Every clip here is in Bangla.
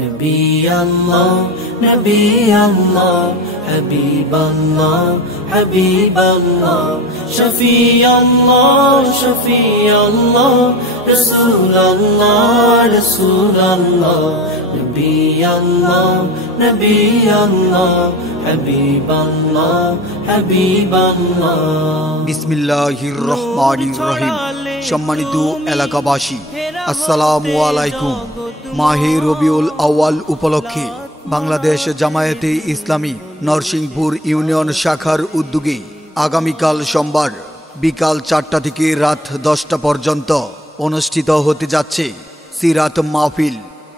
নবী আল্লাহ নবী আল্লাহ হাবিব আল্লাহ হাবিব আল্লাহ শফি আল্লাহ শফি আল্লাহ রাসূল আল্লাহ রাসূল আল্লাহ নবী আল্লাহ নবী আল্লাহ হাবিব আল্লাহ হাবিব আল্লাহ। বিসমিল্লাহির রহমানির রহিম। সম্মানিত এলাকাবাসী, আসসালামু আলাইকুম। মাহে রবিউল আউয়াল উপলক্ষে বাংলাদেশ জামায়াতে ইসলামী নরসিংপুর ইউনিয়ন শাখার উদ্যোগে আগামীকাল সোমবার বিকাল 4টা থেকে রাত 10টা পর্যন্ত অনুষ্ঠিত হতে যাচ্ছে সিরাত মাহফিল।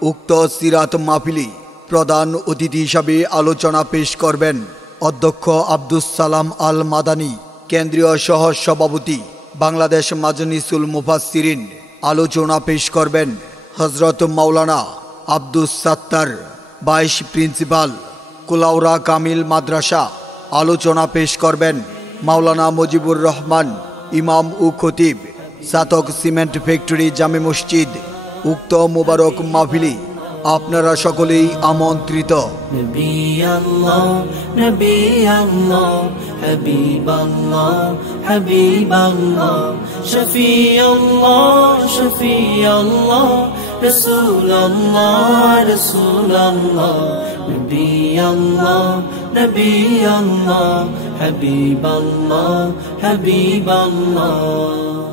উক্ত সিরাত মাহফিলে প্রধান অতিথি হিসাবে আলোচনা পেশ করবেন অধ্যক্ষ আব্দুস সালাম আল মাদানী, কেন্দ্রীয় সহ সভাপতি বাংলাদেশ মাজলিসুল মুফাসসিরিন। আলোচনা পেশ করবেন হযরত মাওলানা আব্দুস সাত্তার, ভাইস প্রিন্সিপাল, কুলাউড়া কামিল মাদ্রাসা। আলোচনা পেশ করবেন মাওলানা মুজিবুর রহমান, ইমাম ও খতিব, সাতক সিমেন্ট ফ্যাক্টরি জামে মসজিদ। উক্ত মুবারক মাহফিলে আপনারা সকলেই আমন্ত্রিত। নবী আল্লাহ নবী আল্লাহ হাবিব আল্লাহ হাবিব আল্লাহ শফি আল্লাহ শফি আল্লাহ রাসূল আল্লাহ রাসূল আল্লাহ নবী আল্লাহ নবী আল্লাহ হাবিব আল্লাহ হাবিব আল্লাহ।